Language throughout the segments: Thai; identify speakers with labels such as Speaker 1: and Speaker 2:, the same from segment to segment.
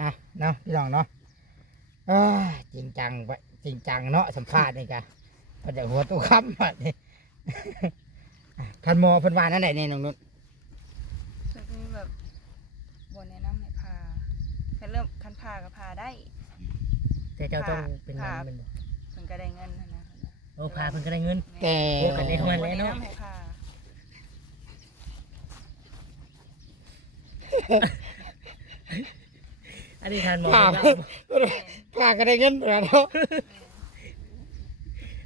Speaker 1: อะเนาะพี่น้องเนาะเอ้ยจริงจังไปจริงจังเนาะสัมภาษณ์นี่กะพอจากหัวตู้ค้ำบัดนี่อะคันหมอเพิ่นว่านั่นไหนนี่น้องนุ่น
Speaker 2: ก็คือแบบบนแนะนำให้พาคันเริ่มคันพาก็พาได้
Speaker 3: แต่เจ้าต้องเป็นเงิน
Speaker 2: ค่ะ
Speaker 3: เป็นบ่
Speaker 2: เพิ่นก็ได้เงินนะนะ
Speaker 3: โอ้พาเพิ่นก็ได้เงิน
Speaker 1: แต่
Speaker 3: โอ้กันได้
Speaker 2: บ่
Speaker 3: วัน
Speaker 2: แนะ
Speaker 3: แล้วเนาะ
Speaker 2: นำให้พา
Speaker 3: อันนี้ทานหมอ
Speaker 1: ผ่า
Speaker 3: เพิ่นว่า
Speaker 1: ผ่าก็ได้เงินแล้วเนาะ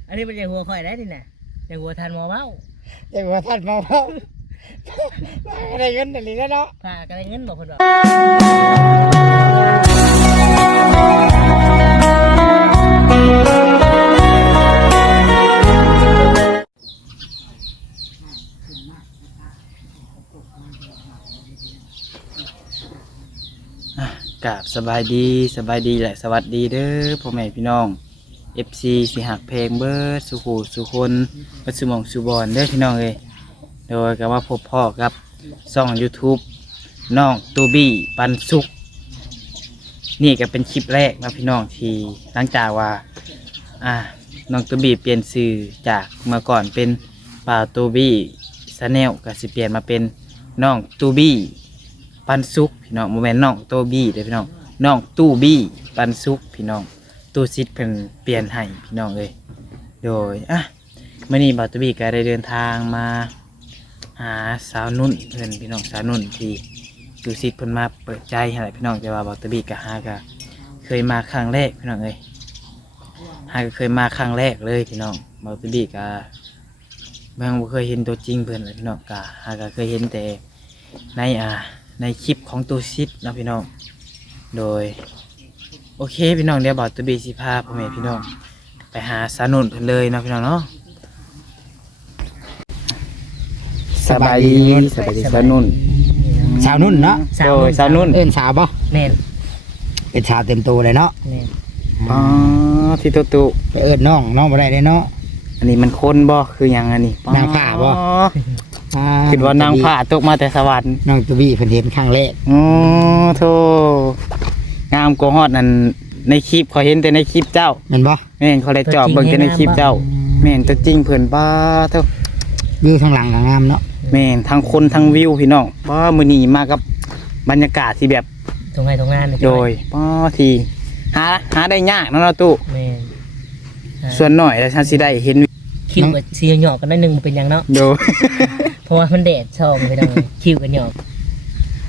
Speaker 3: อันนี้เป็นอย่างหัวข่อยได้นี่น่ะอย่างหัวทานหมอเว้า
Speaker 1: แต่ว่าท่านหมอเว้าผ่าก็ได้เงินนั่นนี่แล้วเนาะ
Speaker 3: พาก็ได้เงินบอกเพิ่นว่า
Speaker 4: ก สบายดีสบายดีแหละสวัสดีเด้อพ่อแม่พี่น้อง FC สิหักเพลงเบิร์ดสุขูสุคนเบัสมองสุบอนเด้อพี่น้องเอ้ยโดยก็ว่าพบพ่อกับช่อง YouTube น้องตูบี้ปันสุขนี่ก็เป็นคลิปแรกนะพี่น้องที่หลังจากว่าอ่าน้องตูบี้เปลี่ยนชื่อจากเมื่อก่อนเป็นป่าตูบี้ซาแนลก็สิเปลี่ยนมาเป็นน้องตูบี้ปันสุกพี่น้องโมเมนต์น้องโตบี้เด้อพี่น้อง น้องตู้บี้ปันสุกพี่น้องตู้ซิดเพิ่นเปลี่ยนให้พี่น้องเลยโดยอะมื่อนี้บาตูบี้ก็ได้เดินทางมาหาสาวนุ่นเพื่อนพี่น้องสาวนุ่นที่ตู้ซิดเพิ่นมาเปิดใจให้หลายพี่น้องแต่ว่าบาตูบี้ก็หาก็เคยมาครั้งแรกพี่น้องเลยหาก็เคยมาครั้งแรกเลยพี่น้องบาตูบี้ก็บางบ่เคยเห็นตัวจริงเพิ่อนเลยพี่น้องก็หาก็เคยเห็นแต่ในอ่าในคลิปของตูซิดนะพี่น้อง โดย โอเคพี่น้องเดี๋ยวบอกตูบีสิพาพ่อแม่พี่น้อง ไปหาสานุนเพิ่นเลยเนาะพี่น้องเนาะสบายดีสบายดีสานุน
Speaker 1: สาวนุ่นเนาะ
Speaker 3: สาว
Speaker 4: โดยสาวนุ่น
Speaker 1: เอิ้นสาวบ่
Speaker 3: แม่น
Speaker 1: เป็นสาวเต็มตัวเลยเนาะ
Speaker 3: แม่น
Speaker 4: อ๋อที่ตุตุ
Speaker 1: ไปเอิ้นน้องน้องบ่ได้เด้เนาะ
Speaker 4: อันนี้มันคนบ่คือหยังอันนี้
Speaker 1: นางฟ้าบ่
Speaker 4: อ๋อ
Speaker 1: อ่า
Speaker 4: คิดว่านางผ้าตกมาแต่สวรรค์
Speaker 1: น้องตูบี้เพิ่นเห็นครั้งแรก
Speaker 4: อ๋อโธ่ งามกว่าฮอดนั่นในคลิปเขาเห็นแต่ในคลิปเจ้า
Speaker 1: แม่นบ่
Speaker 4: แม่นเขาเลยจอบเบิ่งแต่ในคลิปเจ้าแม่นตัวจริงเพิ่นบ้าเท่า
Speaker 1: วิวทางหลังก็งามเนาะ
Speaker 4: แม่นทั้งคนทั้งวิวพี่น้องป้ามือนีมากับบรรยากาศที่แบบ
Speaker 3: ตรงไหนตรงงานนี่
Speaker 4: โดยป้าทีหาหาได้ยากเนาะเนาะตู้
Speaker 3: แม่นอ่า
Speaker 4: ส่วนหน่อยแล้วฉันสิได้เห็น
Speaker 3: คิวกับซีหยอกกันได้หนึงบ่เป็นหยังเนาะ
Speaker 4: โดย
Speaker 3: เพราะว่ามันแดดช่องไปทางนั้นคิวกันหยอก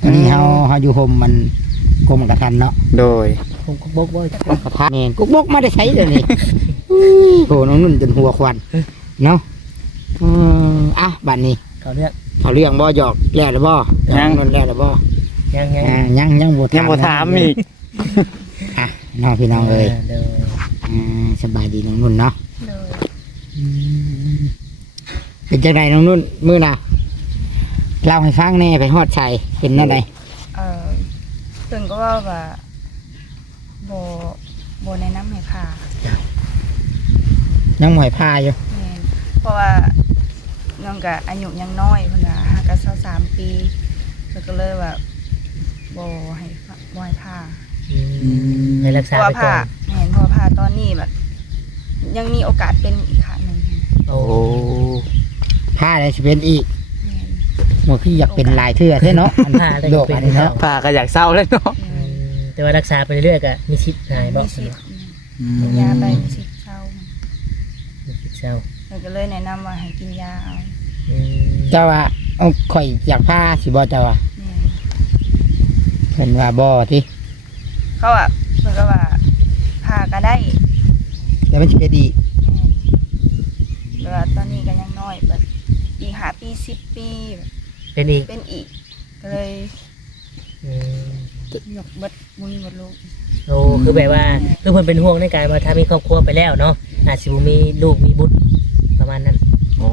Speaker 1: อันนี้เฮาเฮาอยู่โฮมมัน กรมกระทันเนาะ
Speaker 4: โดย
Speaker 3: ผมก็บอกว่า
Speaker 1: กระทะนี่กุกบกมาได้ใช้เดี๋ยวนี้อุ้ยโหน้องนุ่นจนหัวควันเนาะอืมอะบัดนี้
Speaker 3: เขาเลือก
Speaker 1: เขาเรื่องบ่หยอกแล้วหรือบ่น้องนุ่นแล้วหรือบ่
Speaker 3: ยังยัง
Speaker 1: อ่ายังยังบ่
Speaker 4: ยังบ่ถามอีก
Speaker 1: อะน้องพี่น้องเอ้ย
Speaker 3: เด้อ
Speaker 1: อ่าสบายดีน้องนุ่นเนาะ
Speaker 2: เลย
Speaker 1: เป็นจังไดน้องนุ่นมื้อน่ะเล่าให้ฟังแหน่ไปฮอดใส่เป็นนั่นใด
Speaker 2: เออ เพิ่นก็ว่าว่าบ่บ่แนะนำให้พา
Speaker 1: ยังหมวยพาอยู่
Speaker 2: แม่นเพราะว่าน้องก็อายุยังน้อยเพิ่นว่าหาก็23ปีเพิ่นก็เลยว่าบ่ให้พาบ่ให้พา
Speaker 3: อืมให้รัก
Speaker 2: เพ
Speaker 3: ษา
Speaker 2: ราะว่า
Speaker 3: ไปก่อ
Speaker 2: พานแม่นเพราะว่าพาตอนนี้แบบ ยังมีโอกาสเป็นอีกครั้งหนึง
Speaker 3: โอ้
Speaker 4: โอ้
Speaker 1: พาได้สิเป็นอีก
Speaker 2: แม่น
Speaker 1: หมดที่อยากเป็นหลายเทื่อแท้เนาะอัน
Speaker 3: พาได้
Speaker 1: โล
Speaker 3: ก็
Speaker 1: ก
Speaker 3: เป็น
Speaker 1: อันนี้เนาะ
Speaker 3: ว
Speaker 4: ป้าก็อยากเศร้าเลยเนาะ
Speaker 2: แต่
Speaker 3: ว่ารักษาไปเรื่อยๆก็มีชิดหายบ่
Speaker 2: มีสิทธิ์กินยาไปมีสิทธิ์เช่า
Speaker 3: มีชิดเศร้า
Speaker 2: เราก็เลยแนะนำว่าให้กินยาเอา
Speaker 3: อืม
Speaker 1: เจ้าว่าเอาข่อยอยากพาสิบ่เจ้าว่า
Speaker 2: แม่
Speaker 1: เพิ่นว่าบ่ที่
Speaker 2: เขาอะเพิ่นก็ว่าพาก็ได้
Speaker 1: แต่มันสิเป็นอีก
Speaker 2: แม่นแต่ว่าตอนนี้ก็ยังน้อยแบบอีกหาปีสิบปีแบบ
Speaker 3: เป็นอีก
Speaker 2: เป็นอีกก็เลย
Speaker 3: อืม
Speaker 2: ยกเบิดมุ้ยหมดลูก
Speaker 3: โอ้คือแบบว่าคือเพิ่นเป็นห่วงในการว่าถ้ามีครอบครัวไปแล้วเนาะอาจสิบ่มีลูกมีบุตรประมาณนั้น
Speaker 4: โอ้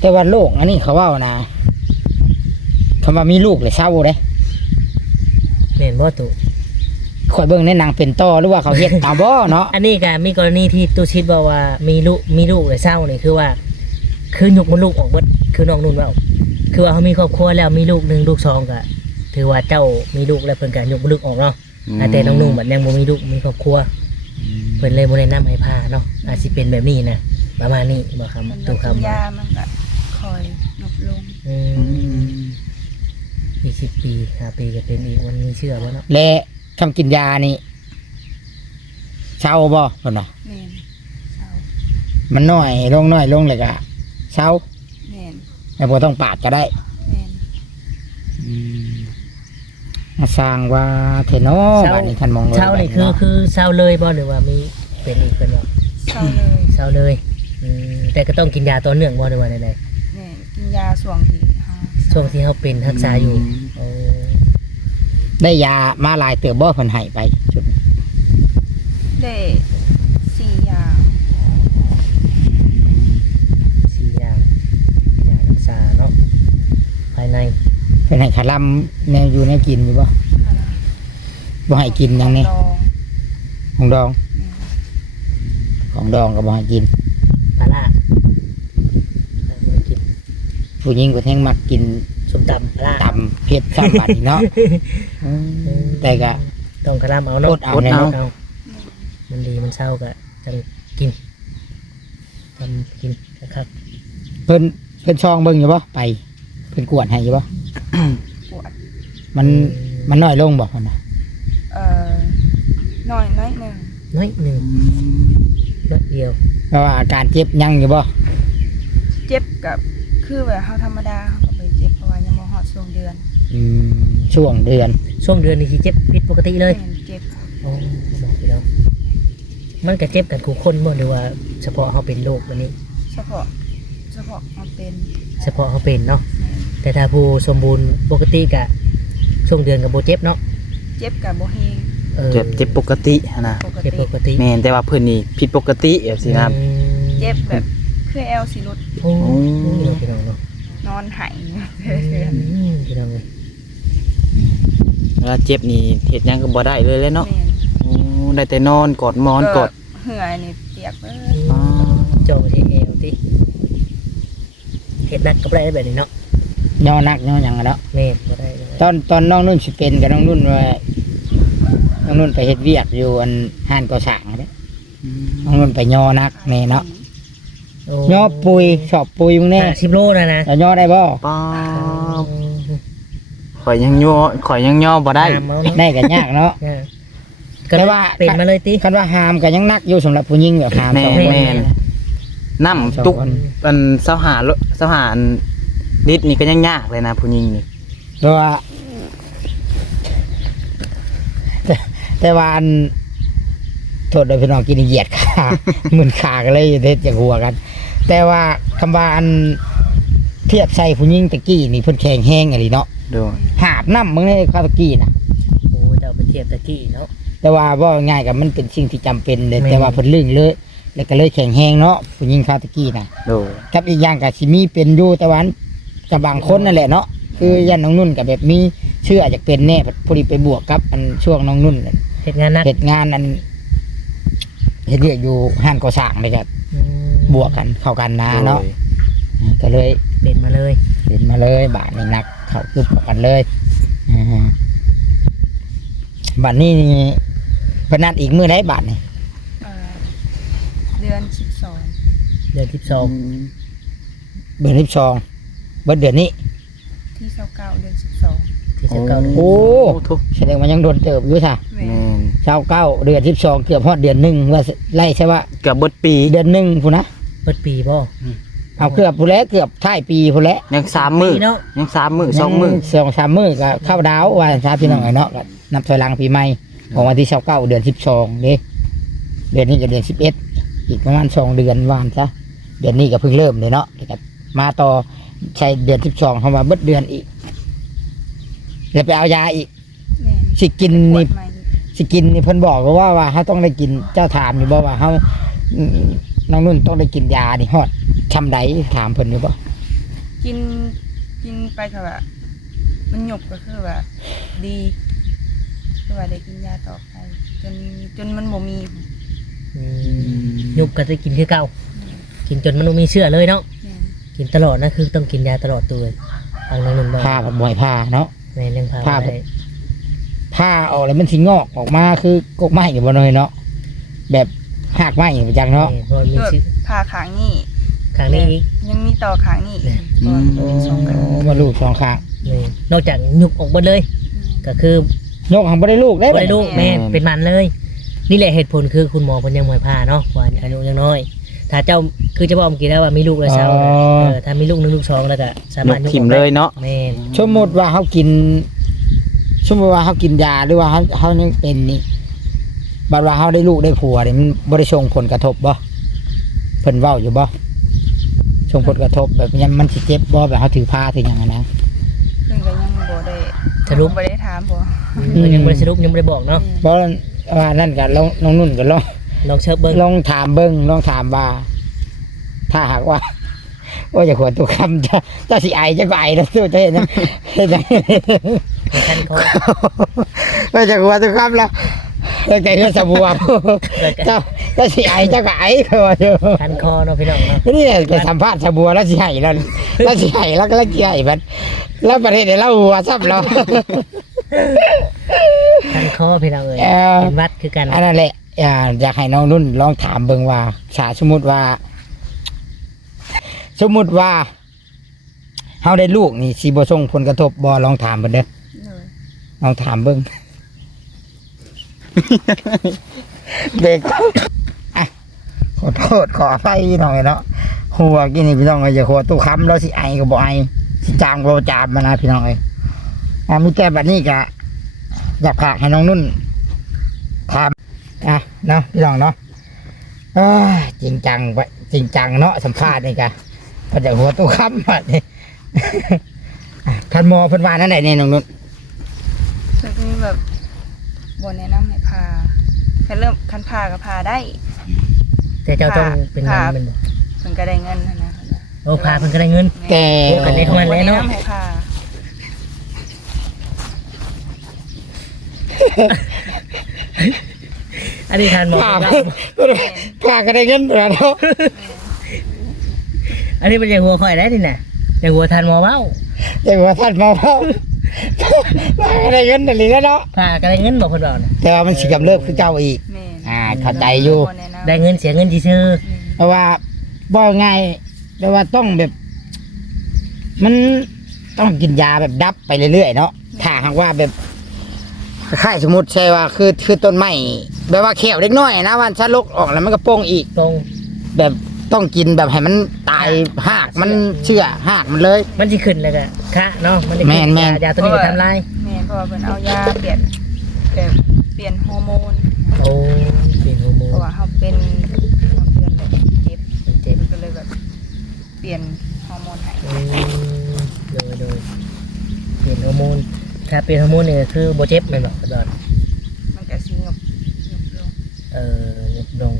Speaker 1: แต่ว่าโลกอันนี้เขาเว้านะคำว่ามีลูกเลยเศร้าเด้
Speaker 3: แม่นบ่ตุ
Speaker 1: ข่อยเบิ่งในหนังเป็นต่อหรือว่าเขาเฮ็ดตามบ่เนาะ
Speaker 3: อันนี้ก็มีกรณีที่ตุชิดบอกว่ามีลูกมีลูกเลยเศร้านี่คือว่า คือหยกมันลูกออกเบิด คือน้องนุ่นเว่าคือว่าเขามีครอบครัวแล้วมีลูกหนึ่งลูกสองก็ถือว่าเจ้ามีลูกแล้วเพิ่นก็ยกบ่ลูกออกเนาะอ่าแต่น้องนุ่งบัดยังบ่มีลูกมีครอบครัวเพิ่นเลยบ่แนะนำให้พาเนาะอาจสิเป็นแบบนี้นะประมาณนี้บ่ครับ
Speaker 2: มัน
Speaker 3: ตู
Speaker 2: กิ
Speaker 3: คำ
Speaker 2: นยามันก็คอยลดลง
Speaker 3: อื
Speaker 4: อื
Speaker 3: ม
Speaker 4: ม
Speaker 3: อีก10ปี5ปีก็เป็นอีกมันมีเชื่อบ่เนาะ
Speaker 1: และคำกินยานี่เช้าบ่เพิ่นว่า
Speaker 2: แม่นเศร้า
Speaker 1: มันน้อยลงน้อยลงเลยก็เช้า
Speaker 2: แม่น
Speaker 1: แล้วบ่ต้องปาดก็ได้
Speaker 2: แม่น
Speaker 1: มาสร้างว่าเทโนบ้านนี้ท่านมองเลย
Speaker 3: เช้านี่คือคือเช้าเลยบ่หรือว่ามีเป็นอีกเป็นว่า
Speaker 2: เศร้าเลย
Speaker 3: เช้าเลยอืมแต่ก็ต้องกินยาต่อเนื่องบ่หรือว่าใด
Speaker 2: แม่นกินยาส่วงที่เฮา
Speaker 3: ๆช่วงที่เฮาเป็นรักษาอยู่โอ้
Speaker 1: ได้ยามาหลายเตือบ่เพิ่นให้ไปจุด
Speaker 2: ได้สี่ยา
Speaker 3: สี่อย่างยารักษาเนาะภาย ใน
Speaker 1: เพิ่นให้ขาลํแนวอยู่แนวกินอยู่บ่
Speaker 2: อะไร
Speaker 1: บ่ให้กินหยังนี่
Speaker 2: ลอง
Speaker 1: ของดอง
Speaker 2: แม่น
Speaker 1: ของดองก็บ่ให้กิน
Speaker 3: ปลาล่าเอามากิน
Speaker 1: ผู้หญิงก็แท้งมักกิน
Speaker 3: ส้มตำปลาล่า
Speaker 1: ตำเผ็ดซ้ำบัดนี้เนาะแต่ก็
Speaker 3: ต้องกระลำเอาเนาะ
Speaker 1: อดเอา
Speaker 3: อด
Speaker 1: แน่
Speaker 3: เอา
Speaker 1: เนาะ
Speaker 3: มันดีมันเศร้าก็จังกินทำกินนะครับ
Speaker 1: เพิ่นเพิ่นช่องเบิ่งอยู่บ่ไป เพิ่นกวดให้อยู่บ่
Speaker 2: ปวด
Speaker 1: มันมันน้อยลงบ่เพิ่นน่ะ
Speaker 2: เอ่อน้อยน้อยหนึ่ง
Speaker 3: น้อยหนึ่งน้อยเดียว
Speaker 1: เพราะว่าอาการเจ็บยังอยู่บ่
Speaker 2: เจ็บกับคือแบบเฮาธรรมดาเฮาก็ไปเจ็บเพราะว่ายังบ่ฮอดช่วงเดือน
Speaker 1: อืมช่วงเดือน
Speaker 3: ช่วงเดือนนี้ที่เจ็บผิดปกติเลย
Speaker 2: แม่นเจ็บ
Speaker 3: โอ้บอกไปแล้วมันก็เจ็บกันคู่คนบ่หรือว่าเฉพาะเขาเป็นโรคแบบนี้
Speaker 2: เฉพาะเฉพาะมันเป็น
Speaker 3: เฉพาะเขาเป็นเนาะ
Speaker 2: แม่น
Speaker 3: แต่ถ้าผู้สมบูรณ์ปกติกะช่วงเดือนกับโบเจ็บเนาะ
Speaker 2: เจ็บกับบ่เฮง
Speaker 3: ออ
Speaker 4: เจ็บเจ็บปกติหั้นนะ
Speaker 2: ปก
Speaker 3: เจ็บ
Speaker 2: ติ
Speaker 3: ปกติ
Speaker 4: แม่นแต่ว่าเพิ่นนี่ผิดปกติแบบสินะ
Speaker 3: อืม
Speaker 2: เจ็บแบบคือแอลสิรุด
Speaker 3: โอ้ยพี่น้องเนาะ
Speaker 2: นอนไหาย
Speaker 3: อืมพี่น้องเลย
Speaker 4: เวลาเจ็บนี่เฮ็ดหยังก็บ่ได้เลยแหล้วเนาะ
Speaker 2: แม่น
Speaker 4: โอ้ได้แต่นอนกอดหมอนกอด
Speaker 2: เหื่อนี่เปียกเบิด
Speaker 4: อ๋อ
Speaker 3: จองที่เอวที่เห็ดนักก็บ่ได้แบบนี้เนาะ
Speaker 1: ย่อนักย่อหยังอะเนาะ
Speaker 3: แม่นก็ได้เลย
Speaker 1: ตอนตอนน้องนุ่นสิเป็นกับน้องนุ่นว่าน้องนุ่นไปเฮ็ดเวียกอยู่อันห้านก่อสร้างเด้น้องนุ่นไปย่อนักแน่เนาะ
Speaker 3: โอ้
Speaker 1: ย่อปุยชอบปุยมึงแน่
Speaker 3: ห้าสิบโลนะนะ
Speaker 1: แล้วย่อได้บ่
Speaker 4: ป้าบข่อยยังย่อข่อยยังย่อบ่ได้
Speaker 3: ตามเอาเนาะ
Speaker 1: ได้ก็ยากเนาะ
Speaker 3: อ่าก็
Speaker 1: แต่
Speaker 3: เลย
Speaker 1: ว่า
Speaker 3: เป็นมาเลยติ
Speaker 1: คันว่าหามก็ยังนักอยู่สำหรับผู้หญิงแบบหาม
Speaker 4: แม่
Speaker 1: สอง
Speaker 4: น
Speaker 1: คน
Speaker 4: แม่น น้ำตุก
Speaker 1: สองคน
Speaker 4: อันเสาหาเสาหาอัน ลิตรนี่ก็ยังยากเลยนะผู้หญิงนี่
Speaker 1: แต่ว่าแต่แต่ว่าอันโทษโดยพี่น้องกินเหยียดขาหมื่นขากันเลยเด็ดจากหัวกัน แต่ว่าคำว่าอันเทียบใส่ผู้หญิงตะกี้นี่เพิ่นแข็งแห้งอะไรเนาะ
Speaker 4: โดย
Speaker 1: หาบน้ำมึงในข้าวตะกี้น่ะ
Speaker 3: โอ้จะเอาไปเทียบตะกี้เนาะ
Speaker 1: แต่ว่าว่าง่ายกับมันเป็นสิ่งที่จำเป็นเลย
Speaker 3: แม่น
Speaker 1: แต่ว่าเพิ่นลื่นเลย แล้วก็เลยแข็งแห้งเนาะผู้หญิงข้าวตะกี้น่ะ
Speaker 4: โดย
Speaker 1: กับอีกอย่างก็สิมีเป็นอยู่แต่ว่า กับบางคนนั่นแหละเนาะคือยันน้องนุ่นกับแบบมีเชื่ออยากเป็นแน่พอดีไปบวกกับอันช่วงน้องนุ่น
Speaker 3: เฮ็ดงานหนัก
Speaker 1: เหตุงานอันเฮ็ดเรียกอยู่ห้านก่อสร้างเลยครับ
Speaker 3: อืม
Speaker 1: บวกกันเข้ากันนะ
Speaker 4: โดย
Speaker 1: เนาะก็เลย
Speaker 3: เป็นมาเลย
Speaker 1: เป็นมาเลยบาทนี่หนักเข้าคืบกันเลยอ่าบาทนี้นี่เพนนัดอีกมือได้บาทนี่
Speaker 2: เอ่อเดือนสิบสอง
Speaker 3: เดือนที่สอง
Speaker 1: เดือนที่สอง เบิดเดือนนี้
Speaker 2: ที่เศร้าเก้าเดือนสิบสอง
Speaker 3: ที่จะเก้าเดือน
Speaker 1: โอ้
Speaker 4: ทุก
Speaker 1: แสดงว่ายังโดนเติบอยู่ค่ะ
Speaker 2: แม่
Speaker 4: แม่น
Speaker 1: เช้าเก้าเดือนที่สองเกือบฮอดเดือนหนึ่งว่าไล่ใช่ว่า
Speaker 4: เกือบเบิดปี
Speaker 1: เดือนหนึ่งพูนนะ
Speaker 3: เปิดปีบ่
Speaker 1: เอาเกือบพูนแล้วเกือบท้ายปีพูนแล้ว
Speaker 4: ยังสามมื้อ
Speaker 3: ปีเนาะ
Speaker 4: ยังสามมื้อสองมื้อ
Speaker 1: สองสามมื้อก็เข้าดาวว่าซาพี่น้องไอ้เนาะก็นับถอยหลังปีใหม่ของวันที่เช้าเก้าเดือนสิบสองนี่เดือนนี้ก็เดือนสิบเอ็ดอีกประมาณสองเดือนวานซะเดือนนี้ก็เพิ่งเริ่มเลยเนาะแล้วก็มาต่อ ใช้เดือนสิบสองเข้ามาเบิดเดือนอีก แล้วไปเอายาอีก
Speaker 2: แม่
Speaker 1: สิกิน
Speaker 2: ปว
Speaker 1: นี่
Speaker 2: ดใหม่
Speaker 1: สิกินนี่เพิ่นบอกว่าว่าเขาต้องได้กินเจ้าถามอยู่บ่ว่าเขาอืมน้องนุ่นต้องได้กินยานี่ฮอดชำใดถามเพิ่นอยู่บ่
Speaker 2: กินกินไปค่ะแบบมันหยกก็คือแบบดีคือว่าได้กินยาต่อไป จนจนมันบ่มี
Speaker 3: อืมยุบก็จะกินคือเก่า กินจนมันบ่มีเชื่อเลยเนาะ
Speaker 2: แม่น
Speaker 3: กินตลอดนะคือต้องกินยาตลอดตัวเลยฟังน้องนุ่นบอก
Speaker 1: ผ้าแบบบ่อยผ้าเนาะ
Speaker 3: อในเรื่องภา
Speaker 1: ภาพ
Speaker 3: พได้
Speaker 1: ผ้าออกแล้วมันสิงอกออกมาคือกกไม้อยู่บ่เลยเนาะแบบหักไม้อยู่จังเนาะ
Speaker 3: เพราะมี
Speaker 2: ด้วย
Speaker 3: ชื่อ
Speaker 2: ผ่าขางนี่
Speaker 3: ครั้งนี้อีก
Speaker 2: ยังมีต่อขางนี่อีก
Speaker 4: อืม
Speaker 2: ตัวสองขาง
Speaker 1: มาลูกสองข้าง
Speaker 3: นี่นอกจากยุบออกหมดเลย ก็คือย
Speaker 1: กหังบ่ได้ลูกได้
Speaker 3: บ่ได้ลูกแม่เป็นมันเลย นี่แหละเหตุผลคือคุณหมอเพิ่นยังบ่ให้ผ่าเนาะว่าอายุยังน้อย ถ้าเจ้าคือจะบอกเมื่อกี้แล้วว่ามีลูกแล้วเช้าน่ะเออถ้ามีลูกหนึ่งลูกสองแล้วก็สามารถ
Speaker 4: ยกทิมเลยเนาะ
Speaker 3: แม่น
Speaker 1: สมมุติว่าเขากิน สมมุติว่าเขากินยาหรือว่าเขาเขายังเป็นนี่บัดว่าเขาได้ลูกได้ผัวนี่มันบ่ได้ส่งผลกระทบบ่เพิ่นเว้าอยู่บ่ส่งผลกระทบแบบยังมันสิเจ็บบ่แบบเขาถือผ้าถือหยังอะนะ
Speaker 2: เพิ่นก็ยังบ่ได้
Speaker 3: สรุป
Speaker 2: บ่ได้ถามบ่
Speaker 3: เพิ่นยังบ่ได้สรุปยังบ่ได้บอกเนาะ
Speaker 1: เพราะว่านั่นก็ลองน้องนุ่นก็ลอง
Speaker 3: ลองเชิญเบิ่ง
Speaker 1: ลองถามเบิ้งลองถามว่า ถ้าหากว่าว่าจะขวดตุกคำจะจะสิไอจะก็ไอแล้วสู้จะเห็นนะเห็นไหม
Speaker 3: ท่านเขา
Speaker 1: ว่าจะขวดตุกคำแล้วตั้งแต่เรื่องสบู่อะเจ้าเจ้าสิไอเจ้าก็ไอเขาว่าอยู่
Speaker 3: ท่านคอเนาะพี่น้องเนาะ
Speaker 1: นี่ไปสัมภาษณ์สบู่แล้วสิไอแล้วแล้วสิไอแล้วก็แล้วสิไอมันแล้วประเทศเดี๋ยวเราหัวซับเรา
Speaker 3: ท่านคอพี่น้องเอ้ย
Speaker 1: เอ่อ
Speaker 3: เป็นวัดคือกัน
Speaker 1: อันนั้นแหละ อยากอยากให้น้องนุ่นลองถามเบิ่งว่าชาสมมุติว่า สมมุติว่าเฮาได้ลูกนี่สิบ่ส่งผลกระทบบ่ลองถามเบิ่งเด้อ
Speaker 2: เลย
Speaker 1: ลองถามเบิ่ง เด็กอะขอโทษขออภัยพี่น้องเนาะหัวกินนี่พี่น้องเอ้ยอย่าหัวตู้ค้ำแล้วสิไอก็บ่ไอสิจามก็บ่จามมานะพี่น้องเอ้ยอะมีแต่บัดนี้ก็อยากฝากให้น้องนุ่นถามอะ เนาะพี่น้องเนาะเอ้ยจริงจังไปจริงจังเนาะสัมภาษณ์นี่ก็พอจะหัวตู้ค้ำบัดนี้อะท่านหมอเพิ่นว่านั่นไหนเนี่ยน้องนุ่น
Speaker 2: เพิ่นก็มีแบบบ่แนะนำให้ผ่าแค่เริ่มคันผ่าก็ผ่าได้
Speaker 3: แต่เจ้าต้องเป็นเงิน
Speaker 2: ครับ
Speaker 3: เป็นบ่
Speaker 2: เพิ่นก็ได้เงินหั้นนะเพิ่นว่า
Speaker 3: โอ้พาเพิ่นก็ได้เงิน
Speaker 1: แต่
Speaker 3: โอ้กันเล็กมัน
Speaker 2: บ่
Speaker 3: แล้ว
Speaker 2: แนะ
Speaker 3: เนาะ
Speaker 2: นำให้ผ่า
Speaker 3: อันนี้ทานหมอ
Speaker 1: ผ่า
Speaker 3: ครับ
Speaker 1: ผ่าก็ได้เงินเดือนเนาะ
Speaker 3: อันนี้เป็นอย่างหัวข่อยได้นี่น่ะอย่างหัวทานหมอเว้า
Speaker 1: แต่ว่าท่านหมอเขาผ่าก็ได้เงินนั่นแหละเนาะ
Speaker 3: พาก็ได้เงินบอกเพิ่นบอกน่ะ
Speaker 1: แต่ว่ามันสิกำเริบคือเจ้าอีก
Speaker 2: แม่น
Speaker 1: อ่าเข้าใจอยู่
Speaker 2: บ่แนะนำ
Speaker 3: ได้เงินเสียเงินซื่อ
Speaker 1: เพราะว่าบ่ง่ายแต่ว่าต้องแบบ มันต้องกินยาแบบดับไปเรื่อยๆเนาะถ้าหากว่าแบบ ค่ายสมมติใช่ว่าคือคือต้นไม้แบบว่าเขียวเล็กน้อยนะวันชันลกออกแล้วมันก็โป่งอีก
Speaker 3: ๆตรง
Speaker 1: แบบต้องกินแบบให้มันตายหากมันเชื่อหากมันเลย
Speaker 3: มันสิขึ้นแล้วก็คะเนาะมันจะ
Speaker 1: แม่นแม่น
Speaker 3: ยาตัวนี้ก็ทำลาย
Speaker 2: แม่นเพราะว่าเพิ่นเอายาเปลี่ยนแบบเปลี่ยนฮอร์โมน
Speaker 3: โอ้เปลี่ยนฮอร์โม
Speaker 2: เพราะ
Speaker 3: น
Speaker 2: ว่าเขาเป็นความเดือนแบบเจ็บ
Speaker 3: มันเจ็บ
Speaker 2: ก็เลยแบบเปลี่ยน
Speaker 3: ถ้าเปลี่ยนฮอร์โมนนี่ก็คือบ่เจ็บแม่นบ่กระดอน
Speaker 2: มันก็สิงบงบลง
Speaker 3: เออยุบลง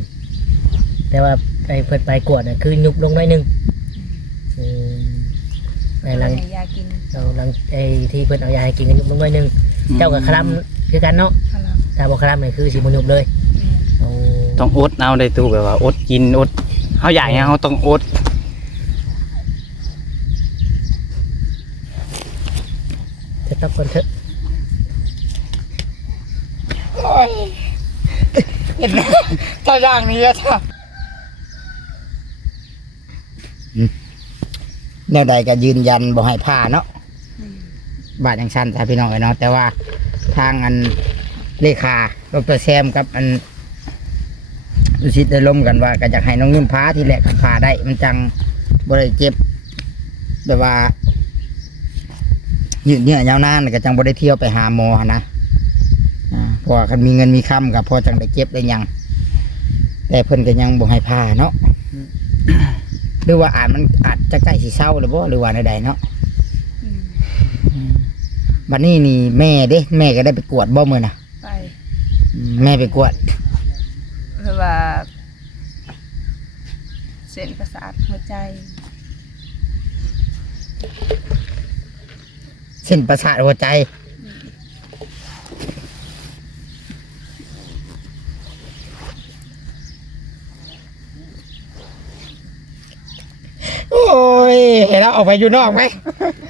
Speaker 3: แต่ว่าไอ้เพิ่นไปกวดน่ะคือยุบลงหน่อยหนึงอืมไอ้หลัง
Speaker 2: ให้ยากิน
Speaker 3: เอาหลังไอ้ที่เพิ่นเอายาให้กินกันยุบลงหน่อยหนึงเจ้ากับคลำคือกันเนาะ
Speaker 2: คารับ
Speaker 3: ถ้าบ่คลำนี่คือสิบ่ยุบเลย
Speaker 2: แม่น
Speaker 3: เอา
Speaker 4: ต้องอดเอาได้ตู้แบบว่าอดกินอดเฮาอยากหยังเฮาต้องอด
Speaker 3: จะต้องคนเถอะ
Speaker 1: โอ้ยเห็นไหมถ้าอย่างนี้แล้วถ้าแนวใดก็ยืนยันบ่ให้ผ่าเนาะ
Speaker 2: อืม
Speaker 1: บาทอย่างชั้นถ้าพี่น้องไอ้เนาะแต่ว่าทางอันเลขาดรแซมกับอันดูสิได้ล้มกันว่าก็อยากให้น้องนุ่นพาที่แหลกพาได้ มันจังบ่ได้เจ็บแบบว่า ยืดเยื้อยาวนานก็จังบ่ได้เที่ยวไปหาหมอหั้นนะอ่าเพราะว่าคันมีเงินมีคำกับพอจังได้เจ็บได้หยัง แต่เพิ่นก็ยังบ่ให้พาเนาะหรือว่าอาจมันอาจจะใกล้สิเศร้าหรือบ่หรือว่าใดๆเนาะ
Speaker 2: อืม
Speaker 1: บัดนี้นี่แม่เด้ แม่ก็ได้ไปกวดบ่มื้อน่ะ
Speaker 2: ไป
Speaker 1: อืมแม่ไปกวด
Speaker 2: เพราะว่า เส้นประสาทหัวใจ
Speaker 1: สิ้นประสาทหัวใจ โอ้ยเห็นเราออกไปอยู่นอกไหม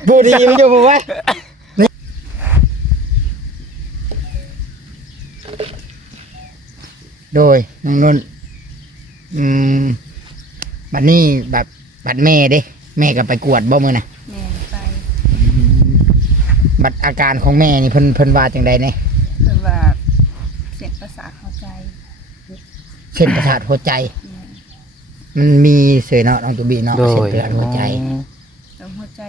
Speaker 1: บูดีมันอยู่ไหมโดยน้องนุ่นอืมบัดนี้แบบบัดแม่เด้ แม่ก็ไปกวดบ่มือน่ะ บัดอาการของแม่นี่เพิ่นเพิ่นว่าจังใดเนี่ย
Speaker 2: เพิ่นว่าเส้นประสาทหัวใจ
Speaker 1: เส้นประสาทหัวใจ
Speaker 2: แม่
Speaker 1: มันมีเสยเนาะน้องตุบีเนาะ
Speaker 4: โด
Speaker 1: เส้น
Speaker 4: ย
Speaker 1: ประสาทหัวใจ
Speaker 2: แล้วหัวใจ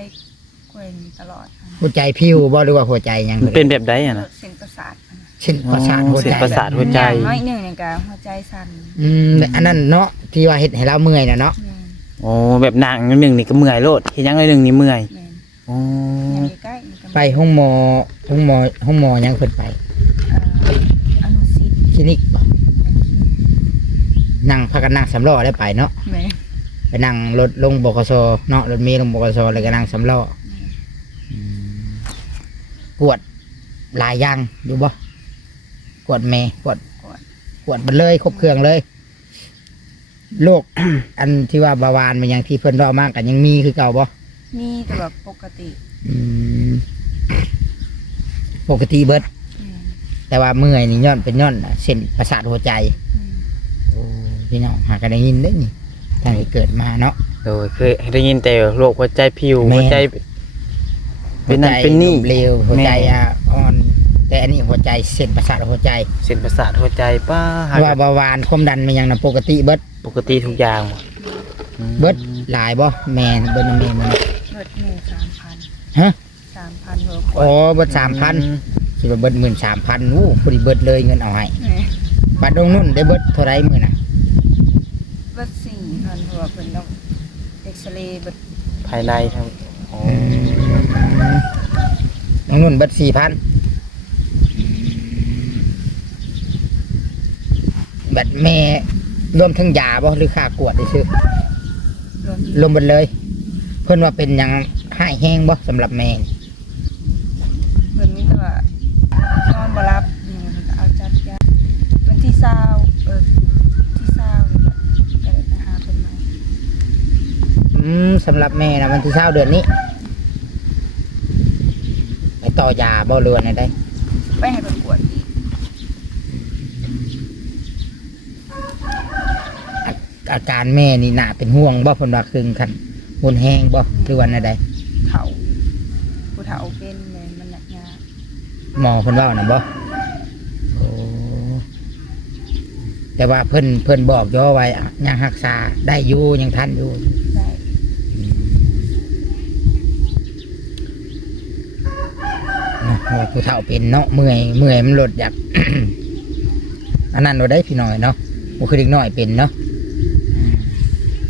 Speaker 2: เกร็งตลอดค่ะ
Speaker 1: หัวใจพิวบ่หรือว่าหัวใจหยัง
Speaker 4: มันเป็นแบบใดอะนะ
Speaker 2: เส้นประสาทอะนะ
Speaker 1: เส้นประสาทหัว
Speaker 4: เส้
Speaker 1: ใจ
Speaker 4: นประสาท หัวใจ
Speaker 2: อย่างน้อยหนึ่งเนี่ยก็หัวใจสั่น
Speaker 1: อืมอันนั้นเนาะที่ว่าเฮ็ดให้เราเมื่อยน่ะเนาะ
Speaker 2: แม่
Speaker 4: โอ้แบบหนังหนึ่งนี่ก็เมื่อยโลดเฮ็ดหยังไงหนึ่งนี่เมื่อย
Speaker 2: แม่
Speaker 4: โอ้
Speaker 2: ยังอยู่ใกล้มันก็
Speaker 1: ไปห้องหมอห้องหมอห้องหมอยังเพิ่นไป
Speaker 2: เอ่ออนุสิต
Speaker 1: คลินิกบ่นั่งพากันนั่งสำล้อได้ไปเนาะ
Speaker 2: แม่
Speaker 1: ไปนั่งรถลงบกสเนาะรถเมล์ลงบกสแล้วก็นั่งสำล้ออืมปวดหลายอย่างอยู่บ่ปวดแม่ปวด
Speaker 2: ปวด
Speaker 1: ปวดมันเลยครบเครื่องเลยโรค อันที่ว่าเบาหวานมันยังที่เพิ่นเล่ามากกันยังมีคือเก่าบ่
Speaker 2: นี่แต่แบบปกติ
Speaker 1: อืม ปกติเบิด
Speaker 2: แม่
Speaker 1: แต่ว่าเมื่อยนี่ย้อนเป็นย้อนน่ะเส้นประสาทหัวใจ
Speaker 2: แม่
Speaker 1: โอ้พี่น้องหากันได้ยินได้อนี่ตั้งแต่เกิดมาเนาะ
Speaker 4: โดยเคยได้ยินแต่โรคหัวใจผิว
Speaker 1: แม่
Speaker 4: หัวใจ เป็นนั่นเป็นนี่
Speaker 1: หัวใจล้มเหลวหัวใจ
Speaker 4: แม่
Speaker 1: อะอ่อน แต่อันนี้หัวใจเส้นประสาทหัวใจ
Speaker 4: เส้นประสาทหัวใจป้า
Speaker 1: ว่าเบาหวานความดันมันยังนะปกติเบิด
Speaker 4: ปกติทุกอย่างบ่อืม
Speaker 1: เบิดหลายบ่แม่นเบิดน้ำแม่มัน
Speaker 2: เบิดหนึ่งสามพัน
Speaker 1: ฮะ
Speaker 2: สามพันเบิด
Speaker 1: อ๋อเบิดสามพันคิดว่าเบิดหมื่นสามพันอู้พอดีเบิดเลยเงินเอาให้
Speaker 2: แม่
Speaker 1: บัตรดงนุ่นได้เบิดเท่าไรมื่อน่ะ
Speaker 2: เบิดสี่พันเพราะว่าเป็นต้องเอ็กซเรย์เบิด
Speaker 4: ภายในทั้งอ๋อ
Speaker 1: น้องนุ่นเบิดสี่พันบัตรแม่รวมทั้งยาบ่หรือค่ากวดได้ซื้อ
Speaker 2: รวม
Speaker 1: รวมหมดเลย เพิ่นว่าเป็นหยังให้แห้งบ่สำหรับแม่นี่
Speaker 2: เพิ่นมีแต่ว่านอนบ่รับอืมเอาจัดยาวันที่เศร้าเออที่เศร้านี่แหละก็เลยไปหาเพิ่นมา
Speaker 1: อืมสำหรับแม่นะวันที่เช้าเดือนนี้ไปต่อยาบ่เรือนได้
Speaker 2: ไปให้เพิ่นกวดอีก
Speaker 1: อาการแม่นี่น่าเป็นห่วงบ่เพิ่นว่าครึ่งคันหุนแห้งบ่หรือว่าใด
Speaker 2: เฒ่าผู้เฒ่าเป็นแม่นมันหนักยาก
Speaker 1: หมอเพิ่นเว่าน่ะบ่โอ้แต่ว่าเพิ่นเพิ่นบอกอยู่ว่ายังรักษาได้อยู่ยังทันอยู่
Speaker 2: ได้
Speaker 1: เนาะเพราะว่า ผู้เฒ่าเป็นเนาะเมื่อยเมื่อยมันลดอยากอันนั้นเราได้พี่น้อยเนาะบ่คือเด็กน้อยเป็นเนาะอืม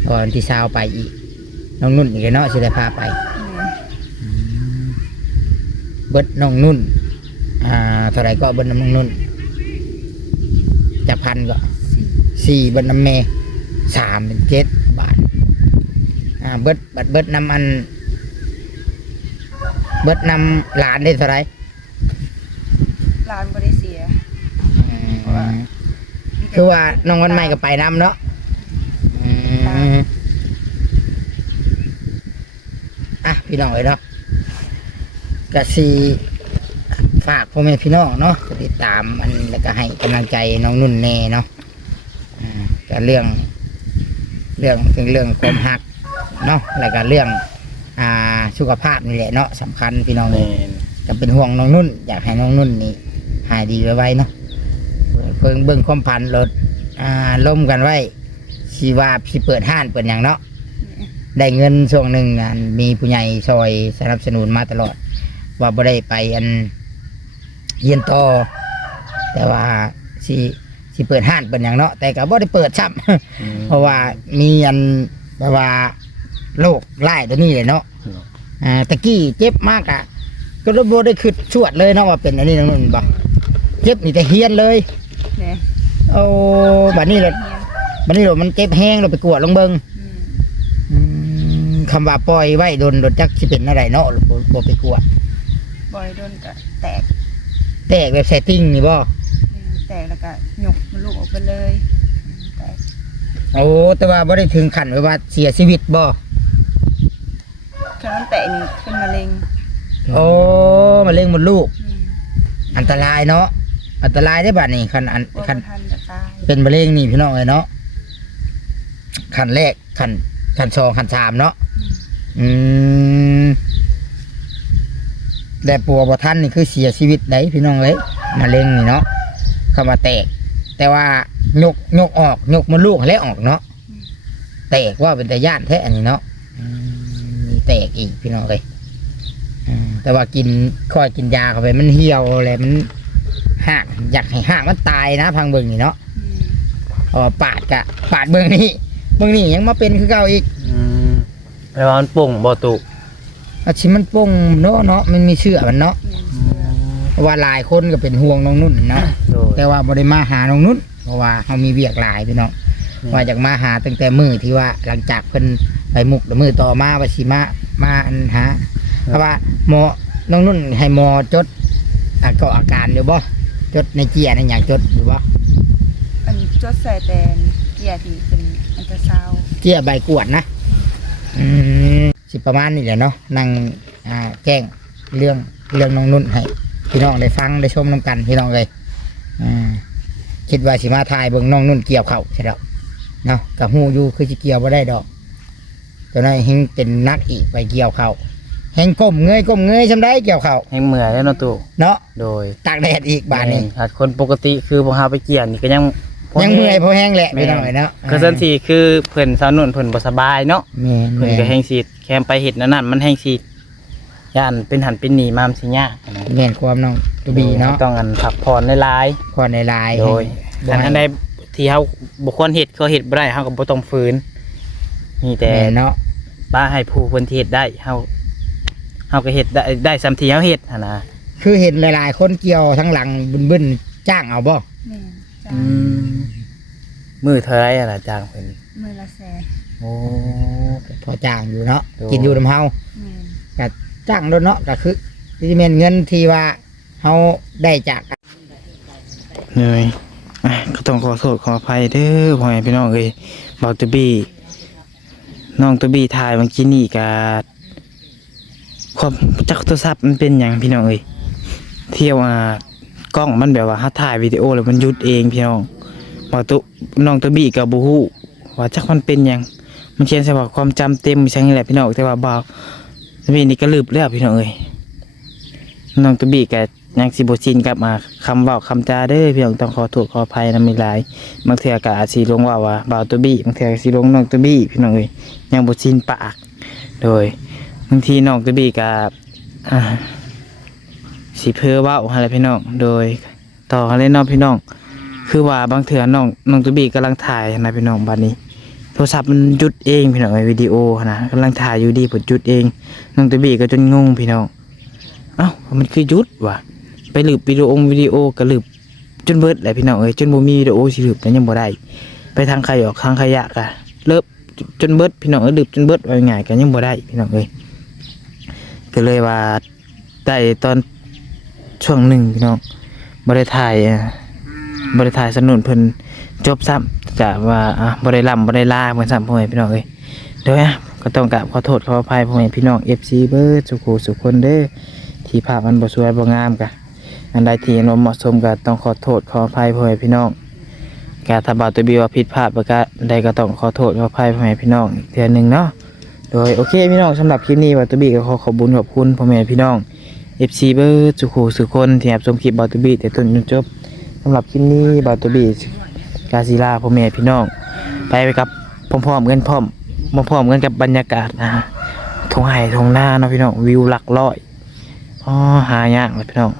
Speaker 1: ตอนที่เช้าไปอีกน้องนุ่นอีกเนาะสิได้พาไป เบิดน้องนุ่น อ่าเท่าไรก็เบิดน้ำน้องนุ่นจะพันก็
Speaker 2: สี่
Speaker 1: สี่เบิดน้ำเมสามเป็นเจ็ดบาทอ่าเบิดบัดเบิดน้ำอัน เบิดน้ำหลานได้เท่าไร
Speaker 2: หลานบ่ได้เสีย
Speaker 1: อืมคือว่าน้องวันใหม่ก็ไปน้ำเนาะอืมอะพี่น้องเลยเนาะกะสีฝากพ่อแม่พี่น้องเนาะติดตามอันแล้วก็ให้กำลังใจน้องนุ่นแน่เนาะอ่าก็เรื่อง เรื่องถึงเรื่องความหักเนาะแล้วก็เรื่อง อ่าสุขภาพนี่แหละเนาะสำคัญพี่น้องเล
Speaker 4: แม่
Speaker 1: ย
Speaker 4: น
Speaker 1: ก็เป็นห่วงน้องนุ่น อยากให้น้องนุ่นนี่หายดีไวๆเนาะเพิ่งเบิ่งความพันรถอ่าล่มกันไว้ชีว่าสิเปิดห้านเปิดอย่างเนาะได้เงินช่วงหนึ่งอันมีผู้ใหญ่ซอยสนับสนุนมาตลอด ว่าบ่ได้ไปอันเยียนต่อแต่ว่าสิสิเปิดห้านเปิดอย่างเนาะแต่ก็บ่ได้เปิดซ้ำ
Speaker 4: อืม
Speaker 1: เพราะว่ามีอันแบบว่าโรคไล่ตัวนี้เลยเนาะอ่าตะกี้เจ็บมากอะก็รบได้ขึ้นชวดเลยเนาะว่าเป็นอันนี้น้องนุ่นบอกเจ็บนี่แต่เฮียนเลย
Speaker 2: แม่
Speaker 1: โอ้บัดนี้เรา
Speaker 2: เฮียน
Speaker 1: บัดนี้เรามันเจ็บแห้งเราไปกวดลงเบิง
Speaker 2: อืม
Speaker 1: อืมคำว่าปล่อยไว้โดนโดนจักสิเป็นอะไรเนาะบ่บ่ไปกวด
Speaker 2: บ่อยโดนก็แตก
Speaker 1: แตกแบบใส่ติ้งนี่บ่
Speaker 2: แม่แตกแล้วก็หยกมันลูกออกไปเลยแตก
Speaker 1: โอ้แต่ว่าบ่ได้ถึงขั้นไว้ว่าเสียชีวิตบ่
Speaker 2: คือมันแตกนี่เป็นมะเร็ง
Speaker 1: โอ้มะเร็งหมดลูก
Speaker 2: อืม
Speaker 1: อันตรายเนาะอันตรายได้บัดนี้คันอัน
Speaker 2: กลัว
Speaker 1: คัน
Speaker 2: บ่ทันจะตาย
Speaker 1: เป็นมะเร็งนี่พี่น้องเลยเนาะขั้นแรกขั้นขั้นสองขั้นสามเนาะอืมแต่ปัวบท่านนี่คือเสียชีวิตได้พี่น้องเลยมะเร็งนี่เนาะเข้ามาแตก แต่ว่ายกยกออกยกมันลูกแล้วออกเนาะแตกว่าเป็นแต่ย่านแท้อันนี้เนาะอืมมีแตกอีกพี่น้องเลยอืมแต่ว่ากินค่อยกินยาเข้าไปมันเหี่ยวอะไรมันห่างอยากให้ห่างมันตายนะพังเบิ่งนี่เนาะ
Speaker 2: อืม
Speaker 1: เพราะว่าปาดกะปาดเบื้องนี้เบื้องนี้ยังมาเป็นคือเก่าอีก
Speaker 4: อืมแล้วามันป่งบ่ตุ
Speaker 1: อาชิมันโป่งเนาะเนาะมันมีเชื่อมันเนาะ
Speaker 2: แม่นเชื่อ
Speaker 1: เพราะว่าหลายคนก็เป็นห่วงน้องนุ่นเนาะ
Speaker 4: โดย
Speaker 1: แต่ว่าบ่ได้มาหาน้องนุ่นเพราะว่าเขามีเวียกหลายพี่น้อง
Speaker 4: อืม
Speaker 1: ว่าจากมาหาตั้งแต่มือที่ว่าหลังจากเพิ่นไปมุกแล้วมือต่อมาว่าสิมามาอันหาเพราะว่าหมอน้องนุ่นให้หมอจดอาก็อาการอยู่บ่จดในเจียในอย่างจดอยู่บ่
Speaker 2: อันจ ดใส่แต่เกียร์ที่เป็นอันตราซาวด์
Speaker 1: เจียใบกวดนะ อืมสิประมาณนี้แหละเนาะนั่งอ่าแจ้งเรื่องเรื่องน้องนุ่นให้พี่น้องได้ฟังได้ชมน้ำกันพี่น้องเลยอ่าคิดว่าสิมาทายเบิ่งน้องนุ่นเกี่ยวเขาใช่แล้วเนาะกับหูอยู่คือสิเกี่ยวบ่ได้ดอกตัวนั้นเฮงเป็นนักอีกไปเกี่ยวเขาเฮงก้มเงยก้มเงยชำได้เกี่ยวเขา
Speaker 4: ให้เมื่อยแล้วเนาะตุ
Speaker 1: เนาะ
Speaker 4: โดย
Speaker 1: ตากแดดอีกบาดนี้
Speaker 4: แม่ถ้าคนปกติคือพวกเฮาไปเกี่ยนนี่ก็ยัง พ
Speaker 1: ยังเมื่อยพอแห้งแหละ
Speaker 4: แม่
Speaker 1: พี่น้องเอ้ยเนาะ
Speaker 4: คือสันสีคือเพิ่นสาวนุ่นเพิ่นบ่สบายเนาะ
Speaker 1: แม่น
Speaker 4: เพิ่นก็แห้งสีดแคมไปเฮ็ดนั่นนั่นมันแห้งสีดย่านเป็นหันเป็นหนีมามนสิยากนะ
Speaker 1: แม่นความน้องตัวบีเนาะ
Speaker 4: ต้องอันพักผ่อนหลาย
Speaker 1: พอในลาย
Speaker 4: ๆโดย
Speaker 1: บ่
Speaker 4: อัน
Speaker 1: ให้
Speaker 4: อันใดที่เฮาบ่ควรเฮ็ดเขาเฮ็ดบ่ได้เฮาก็บ่ต้องฝืนนี่แต่
Speaker 1: แม่นเนาะ
Speaker 4: ป้าให้ผู้เพิ่นที่เฮ็ดได้เฮาเฮาก็เฮ็ดได้ได้สำที่เฮาเฮ็ดหั่นนะ
Speaker 1: คือเห็นหลายๆ คนเกี่ยวทั้งหลังบึ้นๆจ้างเอาบ่
Speaker 2: แม่น จ้า
Speaker 4: มือเท่าไหร่อะล่ะจ้างเพิ่น
Speaker 2: มือละแสน
Speaker 1: โอ้พอจ้างอยู่เนาะ
Speaker 4: โอ้
Speaker 1: กินอยู่น้ำเฮา
Speaker 2: แม่น
Speaker 1: จ้างโดนเนาะก็คือที่เป็นเงินที่ว่าเฮาได้จาก
Speaker 4: เหนื่อยอะก็ต้องขอโทษขออภัยเด้อพ่อแม่พี่น้องเอ้ยบอกตวบี้น้องตวบี้ถ่ายเมื่อกี้นี่กะความจักโทรศัพท์มันเป็นอย่างพี่น้องเอ้ยเที่ยวอ่า กล้องมันแบบว่าถ้าถ่ายวิดีโอแล้วมันหยุดเองพี่น้องบอกตุน้องตวบี้กับบูฮู้ว่าจักมันเป็นย่างมันเขียนใส่ว่าความจำเต็มใช่ไหมแหละพี่น้องแต่ว่าบ่าวตวบี้นี่ก็ลืมแล้วพี่น้องเอ้ยน้องตวบี้กะยังสิบชินกลับมาคำว่าคำจาเด้อพี่น้องต้องขอโทษขออภัยนะมีหลายบางเทื่อก็อาจสิลงว่าว่าบ่าวตัวบี้บางเทื่อก็สิลงน้องตัวบี้พี่น้องเอ้ยยังบชินปาก โดยบางทีน้องตัวบี้ก็อ่า สิเพ้อว้าอะไรพี่น้อง โดยต่อกันเลยเน้องพี่น้อง คือว่าบางเทื่อน้องน้องตัวบี้กำลังถ่ายนะพี่น้องบัดนี้ โทรศัพท์มันหยุดเองพี่น้องไอวิดีโอนะกำลังถ่ายอยู่ดีผลจุดเองน้องตัวบี้ก็จนงงพี่น้องเอ้ามันคือหยุดว่ะไปหลืบวิดีโอวิดีโอกระลืบจนเบิดแหละพี่น้องเอ้ยจนบ่มีวิดีโอสิหลืบแต่ยังบ่ได้ ไปทางใครออกทางขยะกะเลิบจนเบิดพี่น้องเอ้ยหลืบจนเบิดว่าง่ายกันยังบ่ได้พี่น้องเอ้ยก็เลยว่าได้ตอน ช่วงหนึ่งพี่น้องบ่ได้ถ่ายอะบ่ได้ถ่ายสนุนเพิ่นจบซ้ำจะว่าบ่ได้ล่ำบ่ได้ลาเหมือนซ้ำพ่อแม่พี่น้องเอ้ยเดี๋ยวนะก็ต้องกราบขอโทษขออภัยพ่อแม่พี่น้อง FC เบิดสุขูสุขคนเด้อที่ภาพมันบ่สวยบ่งามกะอันใดที่บ่เหมาะสมก็ต้องขอโทษขออภัยพ่อแม่พี่น้องกาถ้าบ่าตัวบีว่าผิดพลาดประการใดก็ต้องขอโทษขออภัยพ่อแม่พี่น้องเทื่อหนึ่งเนาะโดยโอเคพี่น้องสำหรับคลิปนี้บ่าตัวบีก็ขอขอบคุญขอบคุณพ่อแม่พี่น้อง FC เบิร์ดสุขูสุคนที่รับชมคลิปบาตัวบีแต่ต้นจนจบสำหรับคลิปนี้บาตัวบีกาศิลาพ่อแม่พี่น้อง ไปไปกับพร้อมๆกันพร้อมมาพร้อมกันกับบรรยากาศนะฮะทงไห่ทงหน้าเนาะพี่น้องวิวหลักร้อยอ๋อหายากเลยพี่น้อง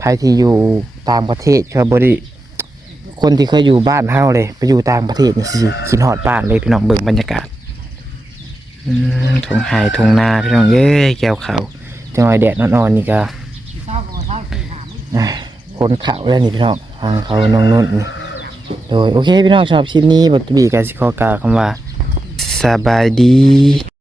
Speaker 4: ใครที่อยู่ต่างประเทศครับบริคนที่เคยอยู่บ้านเฮาเลยไปอยู่ต่างประเทศนี่สิคิดฮอดบ้านเลยพี่น้องเบิ่งบรรยากาศอืมทงไห้ทงนาพี่น้องเย้แก้วเขาว จังหวะแดดอ่อนๆนี่ก็คนเขาแล้วนี่พี่น้องทางเขาน้องนุ่นโดยโอเคพี่น้องชอบคลิปนี้บทบีกาสิคอกาคำว่าสบายดี